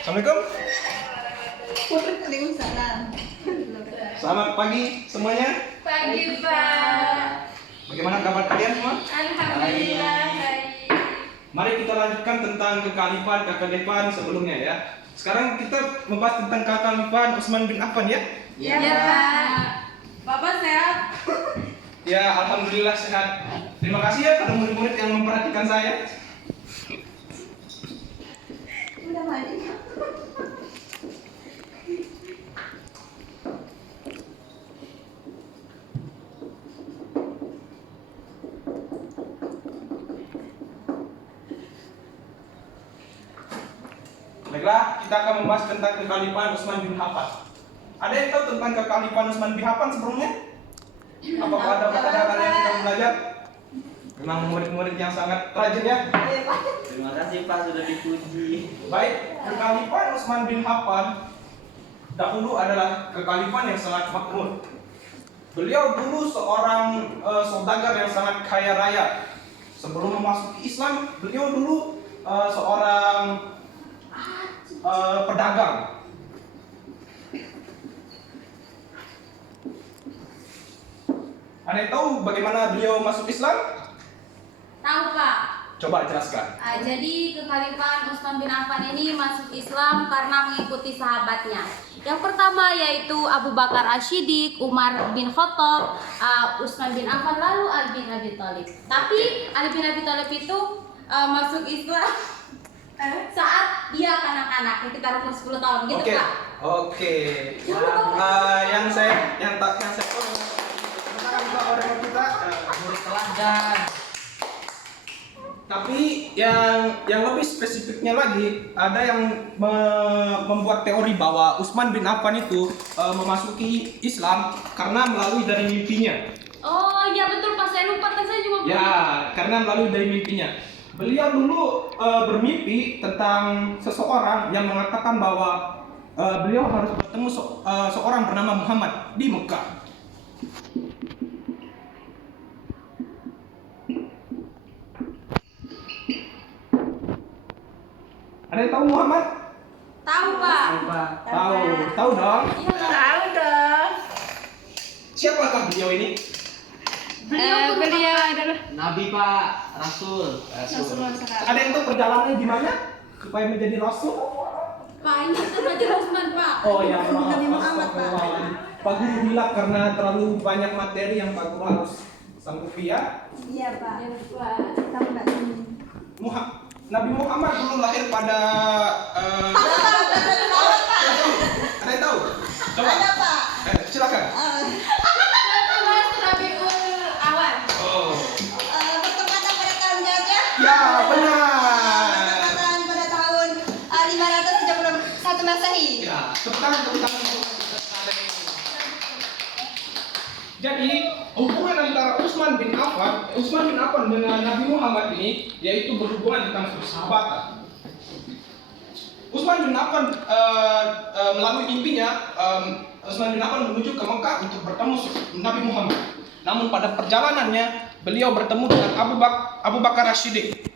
Assalamualaikum. Waalaikumsalam. Selamat pagi semuanya. Pagi, Pak. Bagaimana kabar kalian semua? Alhamdulillah baik. Mari kita lanjutkan tentang kekhalifahan sebelumnya ya. Sekarang kita membahas tentang kekhalifahan Utsman bin Affan ya. Ya, Pak. Bapak sehat? Ya, alhamdulillah sehat. Terima kasih ya pada murid-murid yang memperhatikan saya. Udah mandi. Baiklah, kita akan membahas tentang kekhalifahan Utsman bin Affan. Ada yang tahu tentang kekhalifahan Utsman bin Affan sebelumnya? Apakah ada kalian yang sudah belajar? Memang murid-murid yang sangat rajin ya. Terima kasih Pak sudah dipuji. Baik, kekhalifahan Utsman bin Affan dahulu adalah kekhalifahan yang sangat makmur. Beliau dulu seorang saudagar yang sangat kaya raya. Sebelum memasuki Islam, beliau dulu seorang pedagang. Ada yang tahu bagaimana beliau masuk Islam? Tahu, Pak. Coba jelaskan. Jadi kekhalifahan Utsman bin Affan ini masuk Islam karena mengikuti sahabatnya. Yang pertama yaitu Abu Bakar As-Siddiq, Umar bin Khattab, Utsman bin Affan, lalu Ali bin Abi Thalib. Tapi Ali bin Abi Thalib itu masuk Islam saat dia kanak-kanak, sekitar umur 10 tahun gitu, Oke. Pak. Oke. Yang saya tahu sekarang juga orang kita Murid teladan. tapi yang lebih spesifiknya lagi ada yang membuat teori bahwa Utsman bin Affan itu memasuki Islam karena melalui dari mimpinya. Oh iya betul Pak, saya lupa kan saya juga Ya, karena melalui dari mimpinya. Beliau dulu bermimpi tentang seseorang yang mengatakan bahwa beliau harus bertemu seorang bernama Muhammad di Mekah. Ada yang tahu Muhammad? Tahu, Pak. Tahu dong. Iya, tahu dong. Siapakah beliau ini? Beliau adalah Nabi Pak, Rasul. Ada yang tahu perjalanannya gimana supaya menjadi rasul? Pak, ini kan Raja Utsman, Pak. Oh ya, Nabi Muhammad, Pak. Pak Guru bilang karena terlalu banyak materi yang Pak Guru harus sanggupi ya. Iya, Pak. Ya, Pak. Tahu nggak ini? Nabi Muhammad dulu lahir pada ada yang tahu? Coba. Ada, Pak. Silakan. Rabiul Awal. Oh. Bertepatan pada tahun gajah. Ya, benar. Bertepatan pada tahun 531 Masehi. Ya, tepuk tangan. Jadi hubungan antara Utsman bin Affan dengan Nabi Muhammad ini yaitu berhubungan tentang persahabatan. Utsman bin Affan melalui mimpinya Utsman bin Affan menuju ke Mekah untuk bertemu Nabi Muhammad. Namun pada perjalanannya beliau bertemu dengan Abu Bakar As-Siddiq.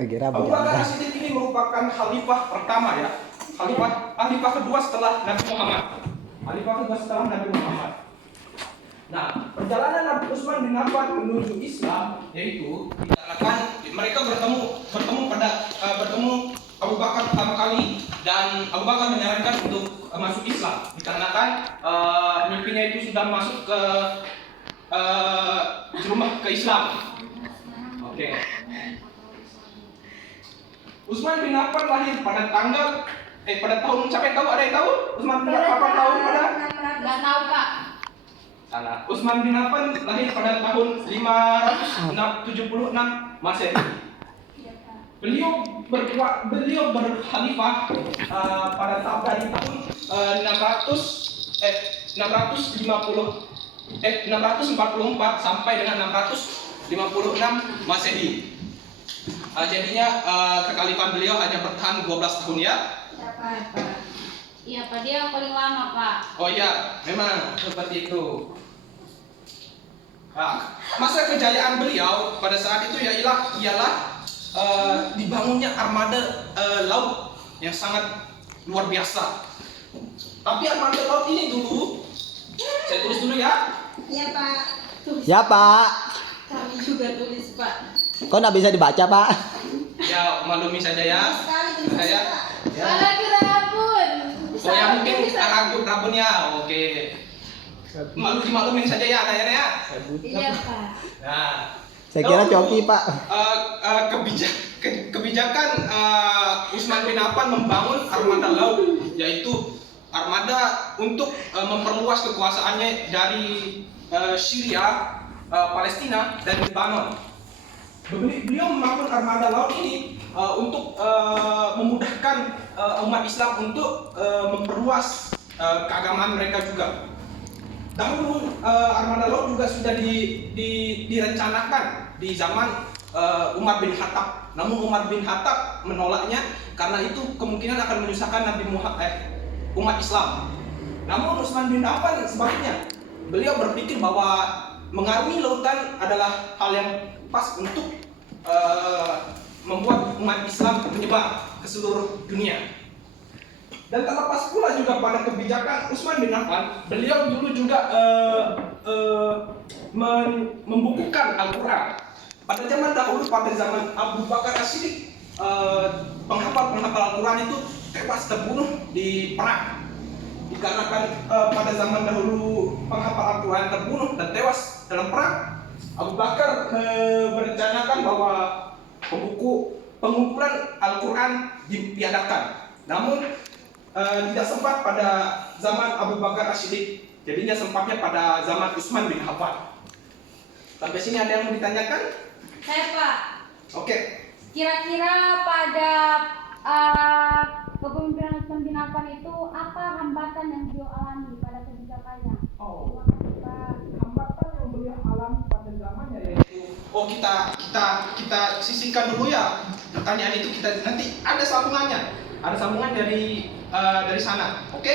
Abu Bakar As-Siddiq ini merupakan khalifah pertama ya. Khalifah kedua setelah Nabi Muhammad. Nah, perjalanan Nabi Utsman bin Affan menuju Islam yaitu dikarenakan mereka bertemu Abu Bakar pertama kali dan Abu Bakar menyarankan untuk masuk Islam dikarenakan mimpinya itu sudah masuk ke rumah ke Islam. Oke. Utsman bin Affan lahir pada tahun siapa yang tahu? Ada yang tahu? Utsman bin Affan tahun pada? Nggak tahu, Pak. Salah. Utsman bin Affan lahir pada tahun 576 Masehi. Beliau berkhalifah pada tahun dari tahun 644 sampai dengan 656 Masehi. Jadinya kekhalifahan beliau hanya bertahan 12 tahun ya. Iya Pak, dia yang paling lama Pak. Oh iya, memang seperti itu. Nah, masa kejayaan beliau pada saat itu ialah dibangunnya armada laut yang sangat luar biasa. Tapi armada laut ini dulu, saya tulis dulu ya. Iya Pak. Ya Pak. Kami juga tulis Pak. Kok nggak bisa dibaca Pak? Ya maklumi saja ya. Sekali tulisan Saya. Pak. Ya. Salah kira rabun. Oh ya mungkin rabun-rabunnya, oke. Dimaklumin saja ya anak-anak ya. Iya Pak. Nah, Saya kira lalu, coki Pak. kebijakan Utsman bin Affan membangun armada laut, yaitu armada untuk memperluas kekuasaannya dari Syria, Palestina, dan Lebanon. Beliau membangun armada laut ini untuk memudahkan umat Islam untuk memperluas keagamaan mereka juga. Dahulu armada laut juga sudah direncanakan di zaman Umar bin Khattab. Namun Umar bin Khattab menolaknya karena itu kemungkinan akan menyusahkan Nabi Muhammad umat Islam. Namun Utsman bin Affan sebaliknya, beliau berpikir bahwa mengarungi lautan adalah hal yang pas untuk membuat umat Islam menyebar ke seluruh dunia. Dan terlepas pula juga pada kebijakan Utsman bin Affan, beliau dulu juga membukukan Al-Quran. Pada zaman dahulu, pada zaman Abu Bakar As-Siddiq, penghafal Al-Quran itu tewas terbunuh di perang. Dikarenakan pada zaman dahulu penghafal Al-Quran terbunuh dan tewas dalam perang, Abu Bakar merencanakan bahwa pengumpulan Al-Quran diadakan. Namun tidak sempat pada zaman Abu Bakar As-Siddiq, jadinya sempatnya pada zaman Utsman bin Affan. Sampai sini ada yang mau ditanyakan? Saya Pak. Oke. Kira-kira pada kepemimpinan Utsman bin Affan itu apa hambatan yang beliau alami pada kebijakannya? Oh, Terima kasih Pak. hambatan yang beliau alami pada zamannya yaitu kita sisihkan dulu ya pertanyaan itu, kita nanti ada sambungannya, ada sambungan dari sana, oke?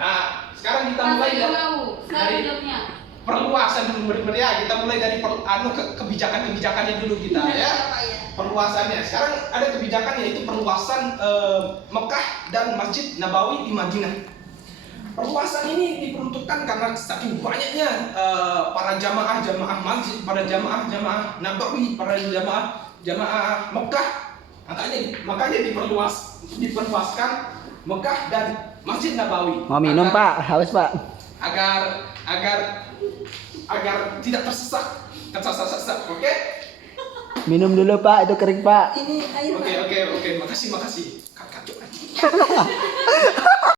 Nah, sekarang kita mulai Saya mau. Saya jawabnya. perluasan dulu ya, kita mulai dari kebijakan-kebijakannya dulu kita ya. Iya Pak ya. Perluasannya. Sekarang ada kebijakan yaitu perluasan Mekah dan Masjid Nabawi di Madinah. Perluasan ini diperuntukkan karena saking banyaknya para jamaah masjid, para jamaah Nabawi, para jamaah Mekah. Makanya diperluaskan Mekah dan Masjid Nabawi. Mau minum Pak? Haus Pak. Agar tidak tersesat, oke? Minum dulu Pak, itu kering Pak. Ini air Pak. Oke, makasih. Kakak